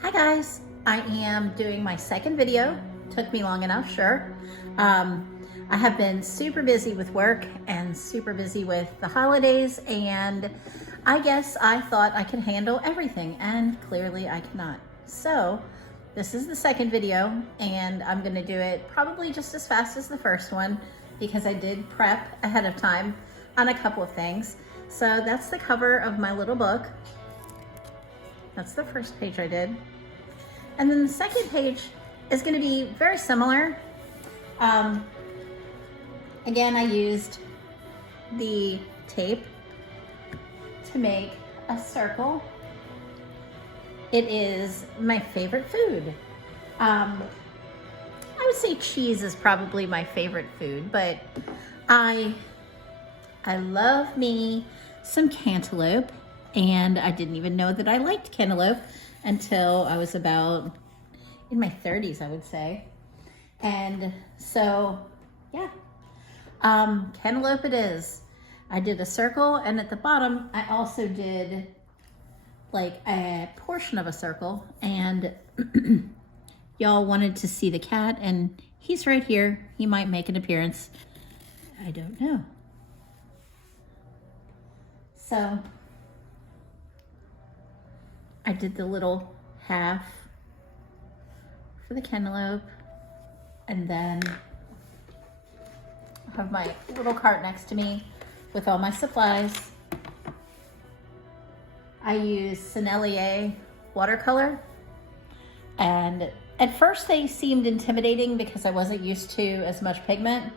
Hi guys, I am doing my second video. Took me long enough, sure. I have been super busy with work and super busy with the holidays, and I guess I thought I could handle everything, and clearly I cannot. So this is the second video, and I'm gonna do it probably just as fast as the first one because I did prep ahead of time on a couple of things. So that's the cover of my little book. That's the first page I did. And then the second page is going to be very similar. Again, I used the tape to make a circle. It is my favorite food. I would say cheese is probably my favorite food, but I love me some cantaloupe. And I didn't even know that I liked cantaloupe until I was about in my 30s, I would say. And so, yeah, cantaloupe it is. I did a circle, and at the bottom, I also did like a portion of a circle, and y'all wanted to see the cat, and he's right here. He might make an appearance. I don't know. So I did the little half for the cantaloupe, and then I have my little cart next to me with all my supplies. I use Sennelier watercolor, and at first they seemed intimidating because I wasn't used to as much pigment,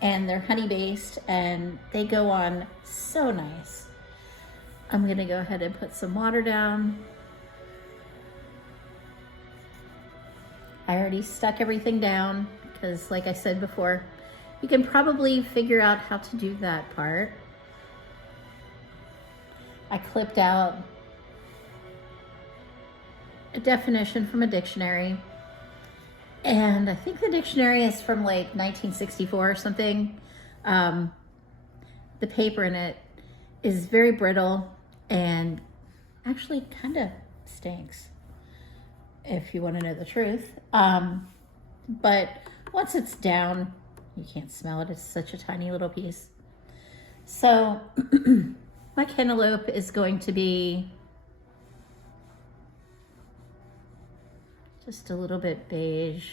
and they're honey based and they go on so nice. I'm gonna go ahead and put some water down. I already stuck everything down because, like I said before, you can probably figure out how to do that part. I clipped out a definition from a dictionary, and I think the dictionary is from like 1964 or something. The paper in it is very brittle and actually kind of stinks, if you want to know the truth. But once it's down, you can't smell it. It's such a tiny little piece. So my cantaloupe is going to be just a little bit beige.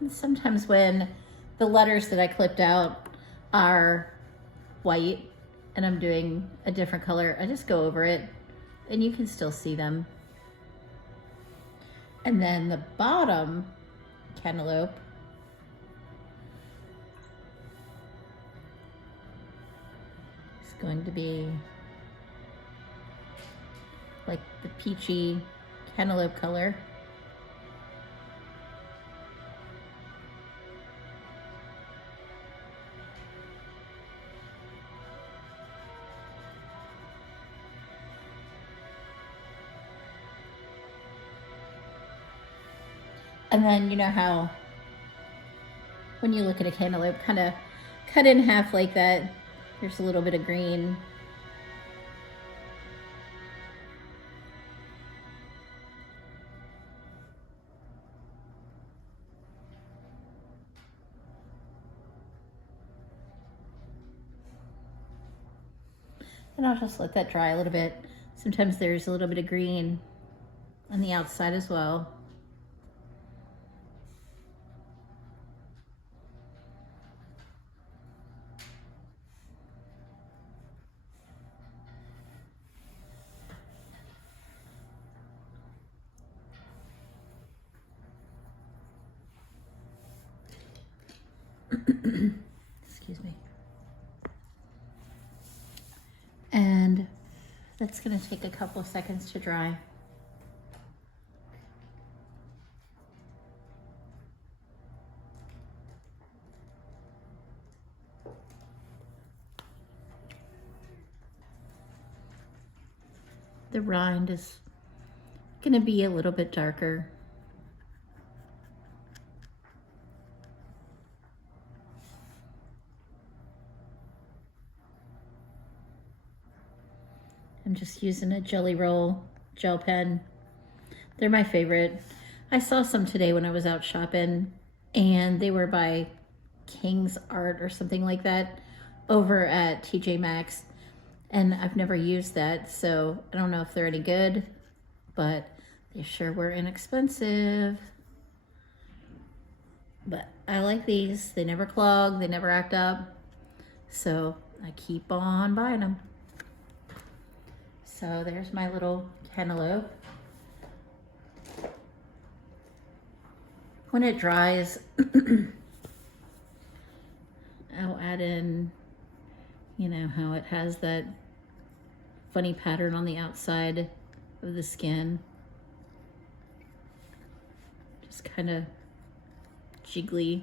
And sometimes when the letters that I clipped out are white and I'm doing a different color, I just go over it and you can still see them. And then the bottom cantaloupe is going to be like the peachy cantaloupe color. And then you know how when you look at a cantaloupe, kind of cut in half like that, there's a little bit of green. And I'll just let that dry a little bit. Sometimes there's a little bit of green on the outside as well. Excuse me. And that's going to take a couple of seconds to dry. The rind is going to be a little bit darker. I'm just using a Jelly Roll gel pen. They're my favorite. I saw some today when I was out shopping, and they were by King's Art or something like that over at TJ Maxx. And I've never used that, so I don't know if they're any good, but they sure were inexpensive. But I like these. They never clog, they never act up, so I keep on buying them. So there's my little cantaloupe. When it dries, I'll add in, you know, how it has that funny pattern on the outside of the skin. Just kind of jiggly.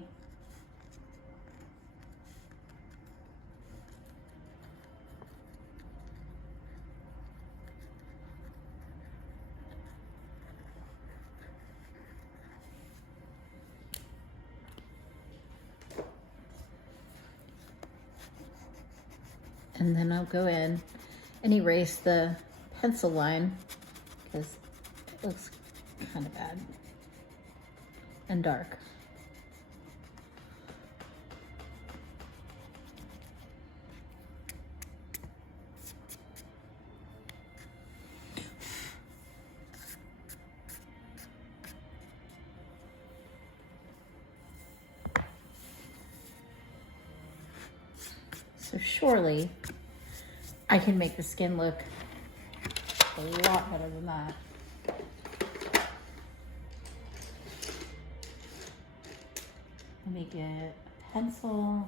And then I'll go in and erase the pencil line because it looks kind of bad and dark. So surely I can make the skin look a lot better than that. Let me get a pencil,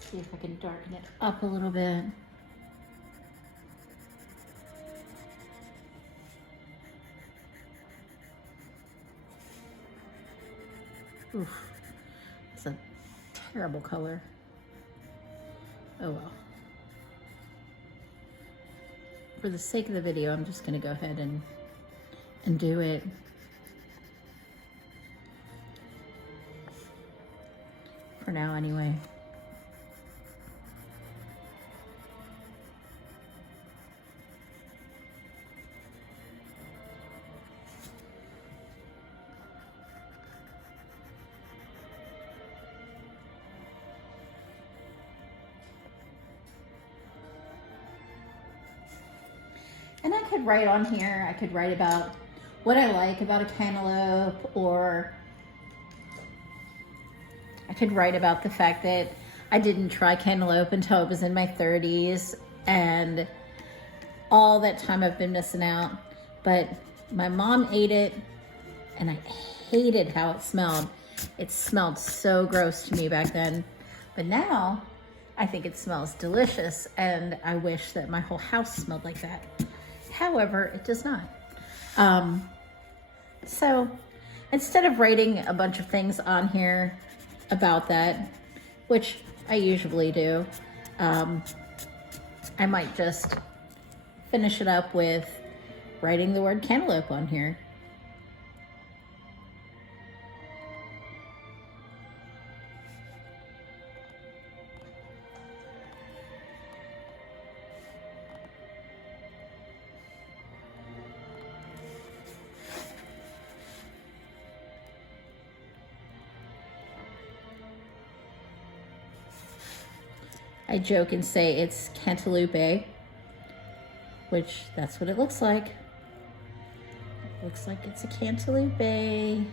see if I can darken it up a little bit. Oof, it's a terrible color. Oh well. For the sake of the video, I'm just gonna go ahead and do it. For now, anyway. And I could write on here, I could write about what I like about a cantaloupe, or I could write about the fact that I didn't try cantaloupe until I was in my 30s and all that time I've been missing out. But my mom ate it and I hated how it smelled. It smelled so gross to me back then. But now I think it smells delicious and I wish that my whole house smelled like that. However, it does not. So instead of writing a bunch of things on here about that, which I usually do, I might just finish it up with writing the word cantaloupe on here. I joke and say it's cantaloupe, which that's what it looks like. It looks like it's a cantaloupe.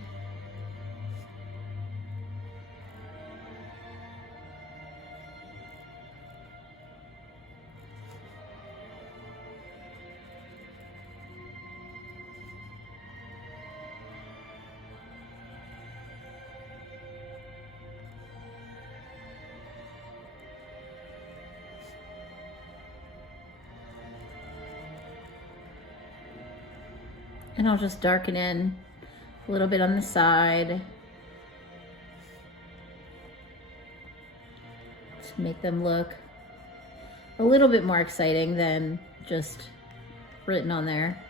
And I'll just darken in a little bit on the side to make them look a little bit more exciting than just written on there.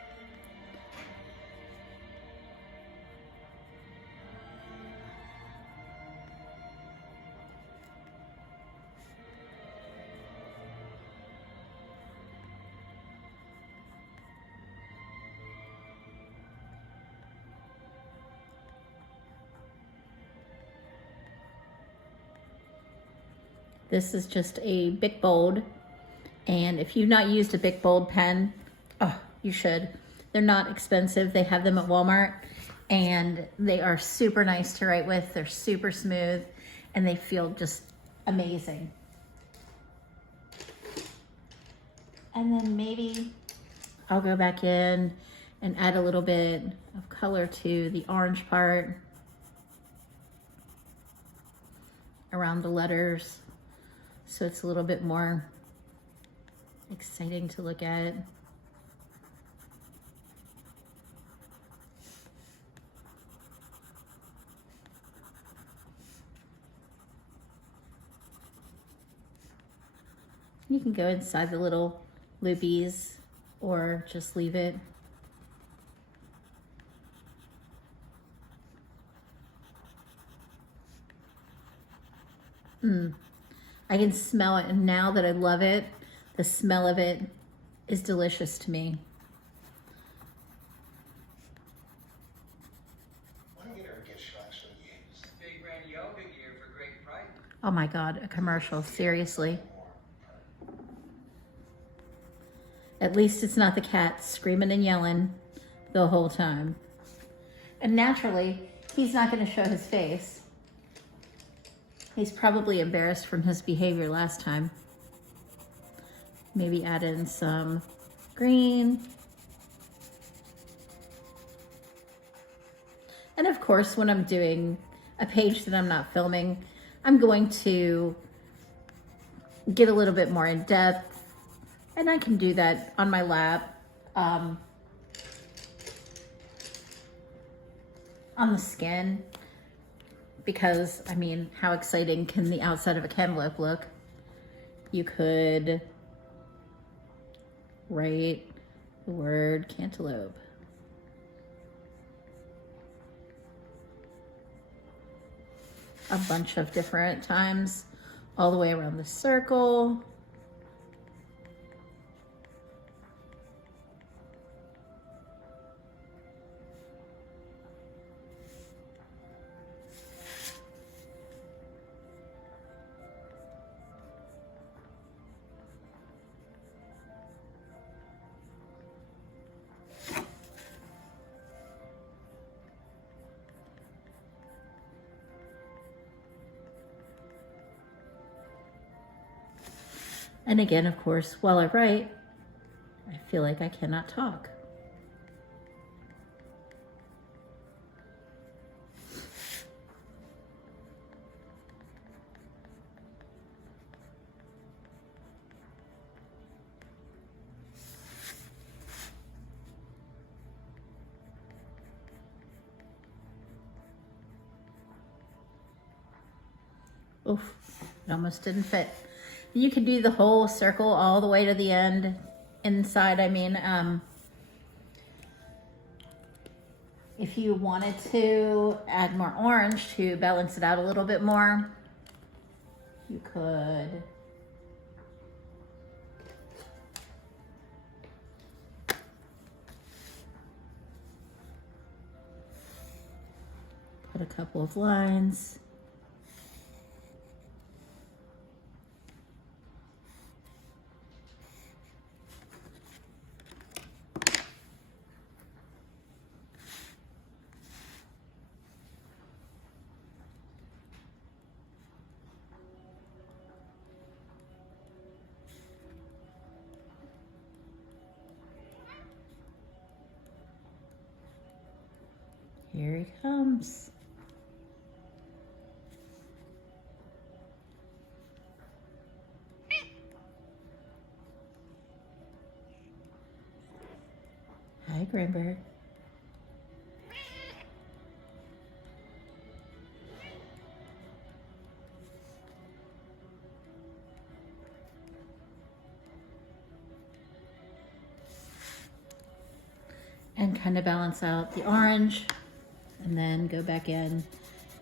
This is just a Bic Bold. And if you've not used a Bic Bold pen, oh, you should. They're not expensive. They have them at Walmart and they are super nice to write with. They're super smooth and they feel just amazing. And then maybe I'll go back in and add a little bit of color to the orange part around the letters so it's a little bit more exciting to look at. You can go inside the little loopies or just leave it. I can smell it, and now that I love it, the smell of it is delicious to me. What gear gets you actually use? Big brand yoga gear for great price. Oh my God, a commercial, seriously. At least it's not the cat screaming and yelling the whole time. And naturally, he's not going to show his face. He's probably embarrassed from his behavior last time. Maybe add in some green. And of course, when I'm doing a page that I'm not filming, I'm going to get a little bit more in depth, and I can do that on my lap, on the skin. Because, I mean, how exciting can the outside of a cantaloupe look? You could write the word cantaloupe. A bunch of different times, all the way around the circle. And again, of course, while I write, I feel like I cannot talk. Oof, it almost didn't fit. You could do the whole circle all the way to the end inside. I mean, if you wanted to add more orange to balance it out a little bit more, you could. Put a couple of lines. Here he comes. Hi, Grandbird. And kind of balance out the orange. And then go back in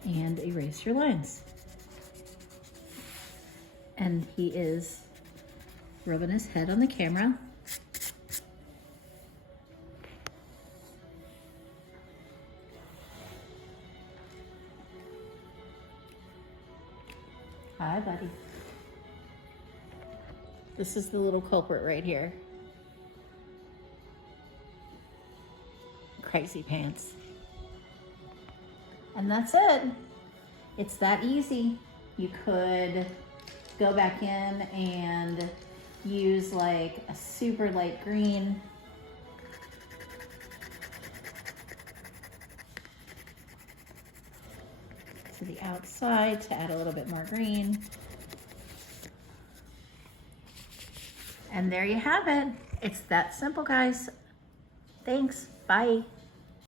and erase your lines. And he is rubbing his head on the camera. Hi, buddy. This is the little culprit right here. Crazy pants. And that's it. It's that easy. You could go back in and use like a super light green. To the outside to add a little bit more green. And there you have it. It's that simple, guys. Thanks. Bye.